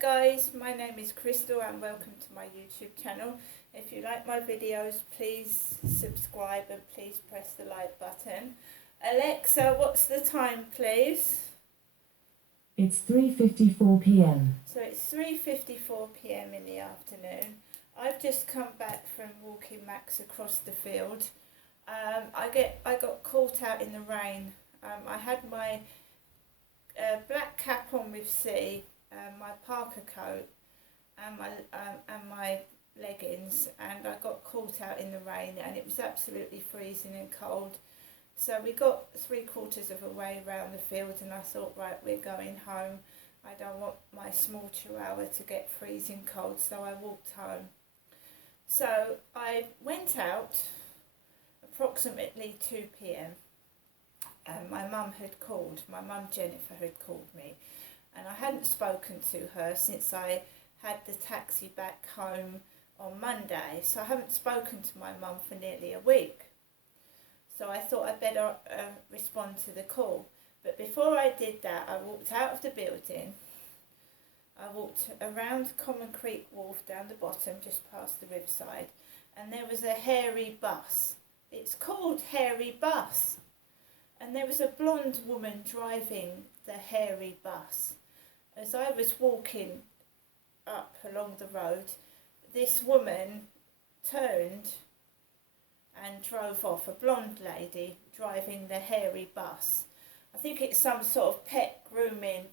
guys, my name is Crystal and welcome to my YouTube channel. If you like my videos, please subscribe and please press the like button. Alexa, what's the time please? It's 3:54 p.m. So it's 3:54 p.m. in the afternoon. I've just come back from walking Max across the field. I got caught out in the rain. I had my black cap on with C, my parka coat and my leggings, and I got caught out in the rain and it was absolutely freezing and cold. So we got 3/4 of a way around the field and I thought, right, we're going home. I don't want my small chihuahua to get freezing cold, so I walked home. So I went out approximately 2 p.m. and my mum had called, my mum Jennifer had called me, and I hadn't spoken to her since I had the taxi back home on Monday, so I haven't spoken to my mum for nearly a week. So I thought I'd better respond to the call. But before I did that, I walked out of the building. I walked around Common Creek Wharf down the bottom, just past the riverside, and there was a hairy bus. It's called Hairy Bus. And there was a blonde woman driving the hairy bus. As I was walking up along the road, this woman turned and drove off, a blonde lady driving the hairy bus. I think it's some sort of pet grooming,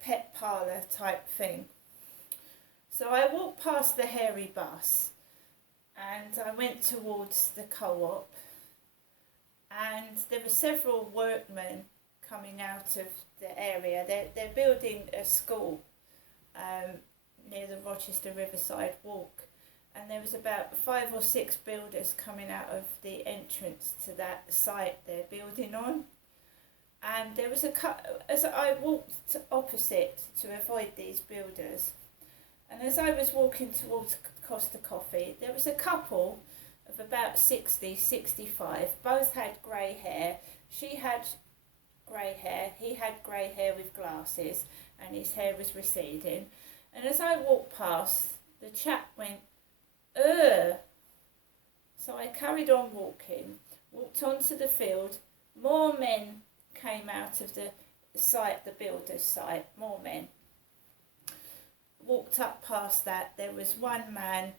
pet parlour type thing. So I walked past the hairy bus and I went towards the co-op, and there were several workmen coming out of the area. They're building a school near the Rochester Riverside Walk, and there was about 5 or 6 builders coming out of the entrance to that site they're building on. And there was as I walked opposite to avoid these builders, and as I was walking towards Costa Coffee, there was a couple of about 60, 65, both had grey hair. She had grey hair, he had grey hair with glasses, and his hair was receding. And as I walked past, the chap went, "Ugh." So I carried on walking, walked onto the field. More men came out of the site, the builder's site, more men. Walked up past that, there was one man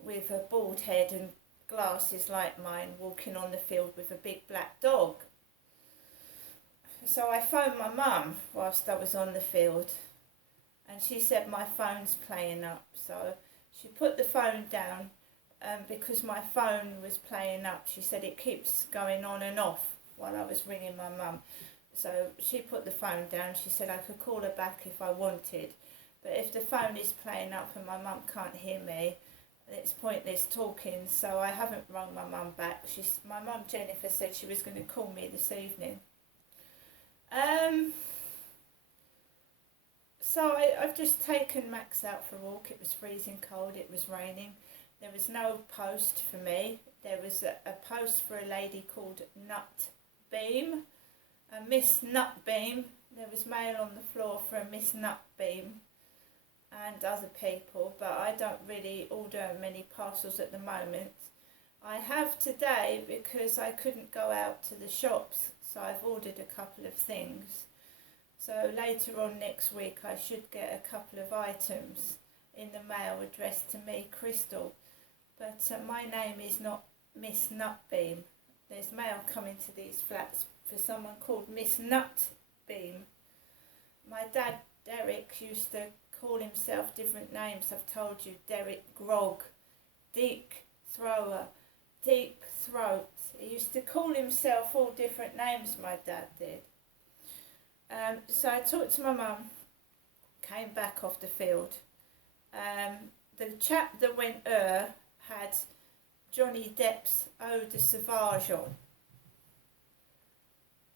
with a bald head and glasses like mine walking on the field with a big black dog. So I phoned my mum whilst I was on the field, and she said my phone's playing up. So she put the phone down because my phone was playing up. She said it keeps going on and off while I was ringing my mum. So she put the phone down. She said I could call her back if I wanted, but if the phone is playing up and my mum can't hear me, it's pointless talking. So I haven't rung my mum back. My mum Jennifer said she was going to call me this evening. So I've just taken Max out for a walk. It was freezing cold, it was raining. There was no post for me. There was a post for a lady called Nutbeam, a Miss Nutbeam. There was mail on the floor for a Miss Nutbeam and other people, but I don't really order many parcels at the moment. I have today because I couldn't go out to the shops, so I've ordered a couple of things. So later on next week I should get a couple of items in the mail addressed to me, Crystal. But my name is not Miss Nutbeam. There's mail coming to these flats for someone called Miss Nutbeam. My dad, Derek, used to call himself different names. I've told you, Derek Grog, Deek Thrower, Deep Throat. He used to call himself all different names, my dad did. So I talked to my mum, came back off the field. The chap that went had Johnny Depp's Eau de Sauvage on.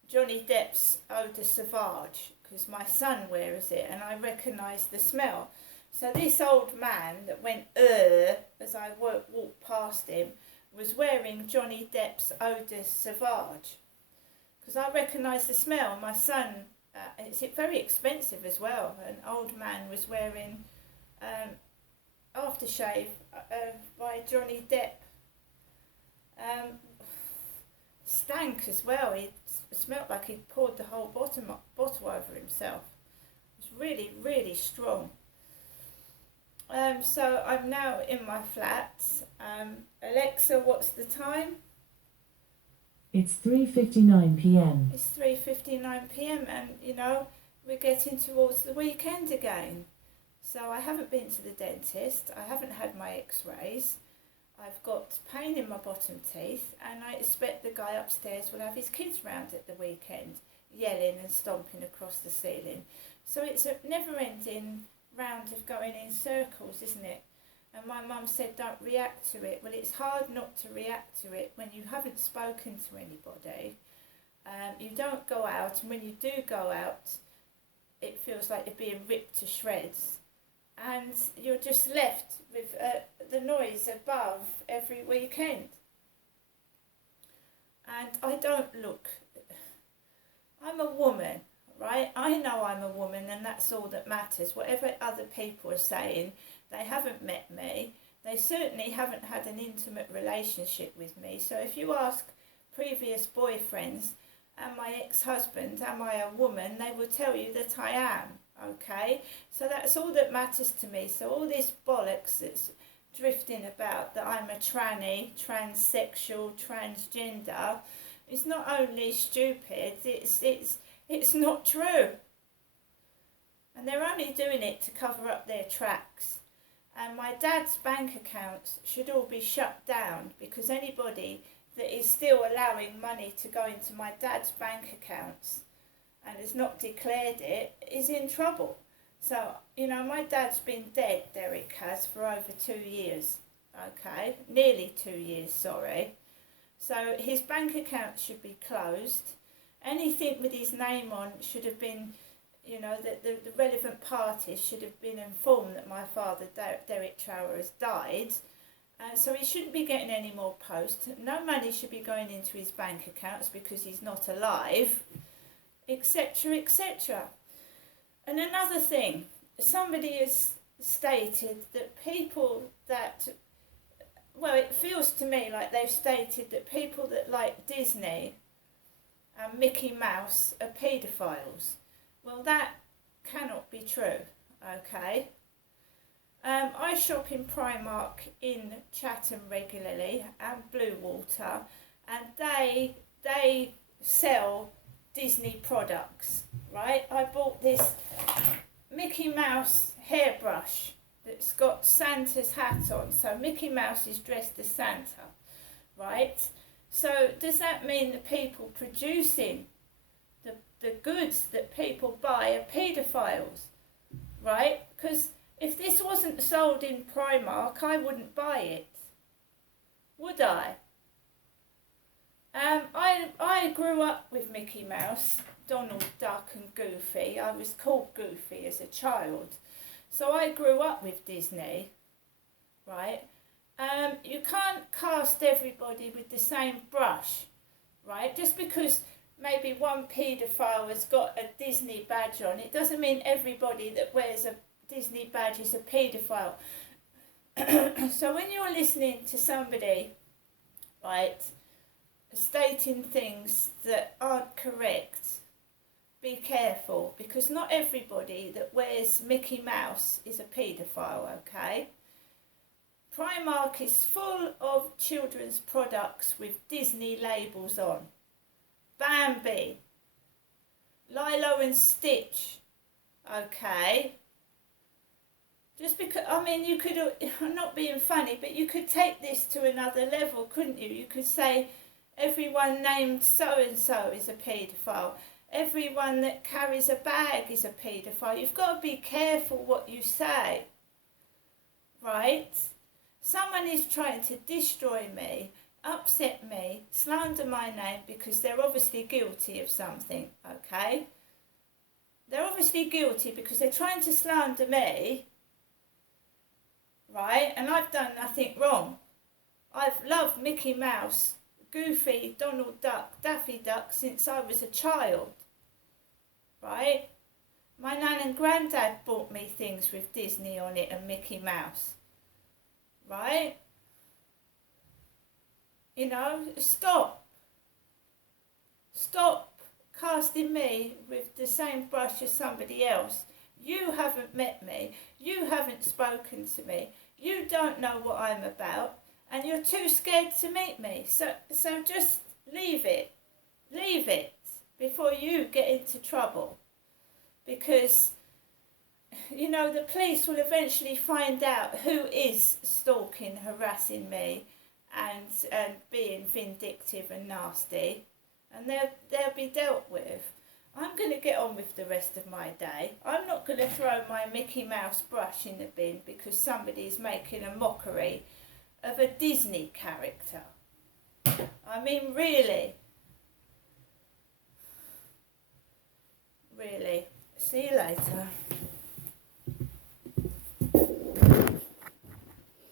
Johnny Depp's Eau de Sauvage, because my son wears it and I recognised the smell. So this old man that went as I walked past him was wearing Johnny Depp's Eau de Sauvage, because I recognised the smell. My son It's very expensive as well. An old man was wearing aftershave by Johnny Depp. Stank as well. It smelled like he'd poured the whole bottle over himself. It was really, really strong. So I'm now in my flat. Alexa, what's the time? It's 3:59 p.m. It's 3:59 p.m. and we're getting towards the weekend again. So I haven't been to the dentist. I haven't had my X-rays. I've got pain in my bottom teeth, and I expect the guy upstairs will have his kids round at the weekend, yelling and stomping across the ceiling. So it's a never-ending round of going in circles, isn't it? And my mum said don't react to it. Well, it's hard not to react to it when you haven't spoken to anybody. You don't go out, and when you do go out, it feels like you're being ripped to shreds. And you're just left with the noise above every weekend. And I don't look... I'm a woman, right? I know I'm a woman, and that's all that matters. Whatever other people are saying, they haven't met me. They certainly haven't had an intimate relationship with me. So if you ask previous boyfriends and my ex-husband, am I a woman, they will tell you that I am. Okay, so that's all that matters to me. So all this bollocks that's drifting about that I'm a tranny, transsexual, transgender, is not only stupid, it's not true. And they're only doing it to cover up their tracks. And my dad's bank accounts should all be shut down, because anybody that is still allowing money to go into my dad's bank accounts and has not declared it is in trouble. So, my dad's been dead, Derek has, for over 2 years. Okay, nearly 2 years, sorry. So his bank account should be closed. Anything with his name on should have been, the relevant parties should have been informed that my father, Derek Trower, has died. So he shouldn't be getting any more post. No money should be going into his bank accounts because he's not alive, etc., etc. And another thing, somebody has stated that people that, well, it feels to me like they've stated that people that like Disney and Mickey Mouse are paedophiles. Well, that cannot be true, okay? I shop in Primark in Chatham regularly and Bluewater, and they sell Disney products, right? I bought this Mickey Mouse hairbrush that's got Santa's hat on, so Mickey Mouse is dressed as Santa, right? So does that mean the people producing the goods that people buy are paedophiles, right? Because if this wasn't sold in Primark, I wouldn't buy it, would I? I grew up with Mickey Mouse, Donald Duck and Goofy. I was called Goofy as a child. So I grew up with Disney, right? You can't cast everybody with the same brush, right? Just because maybe one paedophile has got a Disney badge on, it doesn't mean everybody that wears a Disney badge is a paedophile. So when you're listening to somebody, right, stating things that aren't correct, be careful, because not everybody that wears Mickey Mouse is a paedophile, okay? Primark is full of children's products with Disney labels on. Bambi, Lilo and Stitch, okay? Just because, you could, I'm not being funny, but you could take this to another level, couldn't you? You could say everyone named so-and-so is a paedophile. Everyone that carries a bag is a paedophile. You've got to be careful what you say, right? Someone is trying to destroy me, upset me, slander my name because they're obviously guilty of something, okay? They're obviously guilty because they're trying to slander me, right? And I've done nothing wrong. I've loved Mickey Mouse, Goofy, Donald Duck, Daffy Duck since I was a child, right? My nan and granddad bought me things with Disney on it and Mickey Mouse, right? You know, stop casting me with the same brush as somebody else. You haven't met me, you haven't spoken to me, you don't know what I'm about, and you're too scared to meet me. So just leave it before you get into trouble. Because, you know, the police will eventually find out who is stalking, harassing me and being vindictive and nasty, and they'll be dealt with. I'm going to get on with the rest of my day. I'm not going to throw my Mickey Mouse brush in the bin because somebody's making a mockery of a Disney character. I mean, really. Really. See you later.